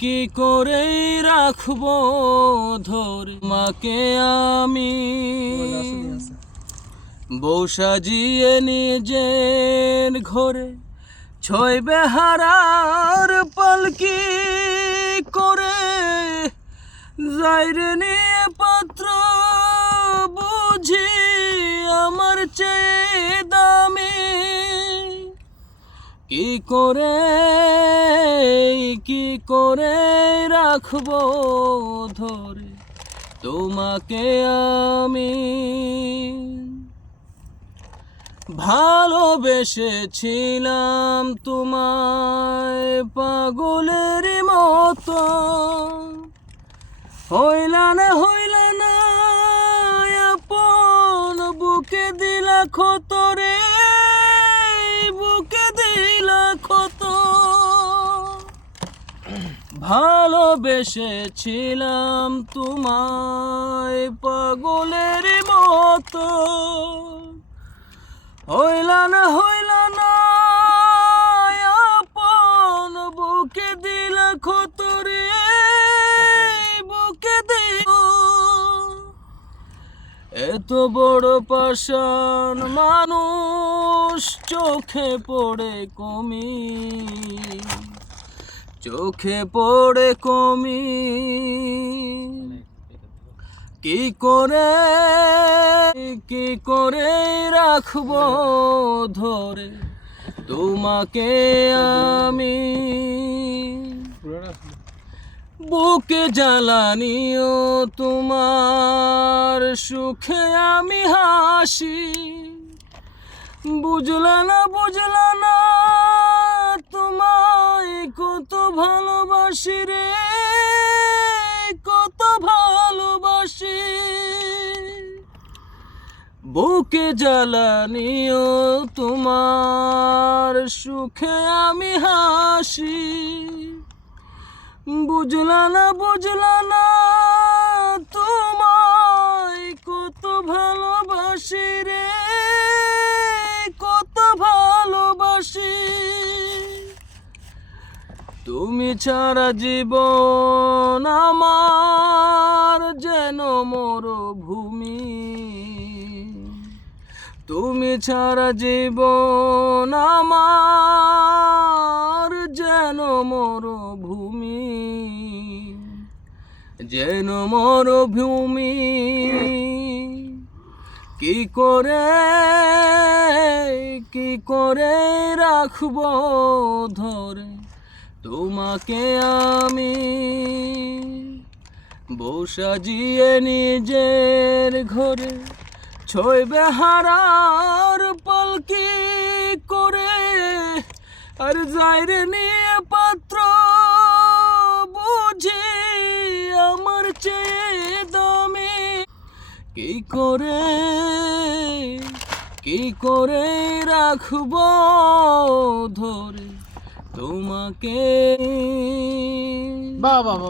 কি করে রাখবো ধরে তোমাকে আমি বউ সাজিয়ে নিজের ঘরে ছয় বেহারার পালকি করে যাইরে নিয়ে পাত্র বুঝি আমার চেয়ে দামি কি করে রাখবো ধরে তোমাকে আমি ভালোবেসেছিলাম তোমায় পাগলের মতো হইলা না আপন বুকে দিলা ক্ষত রে বুকে দিলা ক্ষত ভালোবেসেছিলাম তোমায় পাগলের মতো হইলা না আপন বুকে দিলা ক্ষত রে বুকে দিল এত বড় পাষাণ মানুষ চোখে পড়ে কমি কি করে রাখবো ধরে তোমাকে আমি বুকে জ্বালানিও তোমার সুখে আমি হাসি বুঝলা না তোমায় কত ভালোবাসি রে কত ভালোবাসি বুকে জ্বালানিও তোমার সুখে আমি হাসি বুঝলা না তোমায় কত ভালোবাসি রে কত ভালোবাসি তুমি ছাড়া জীবন আমার যেন মরুভূমি তুমি ছাড়া জীবন আমার যেন মরুভূমি কি করে রাখবো ধরে তোমাকে আমি বউ সাজিয়ে নিজের ঘরে ছয় বেহারার পালকি করে আর যাইরে নিয়ে পাত্র বুঝি আমার চেয়ে দামি কি করে রাখবো ধরে তোমাকে। বাবা।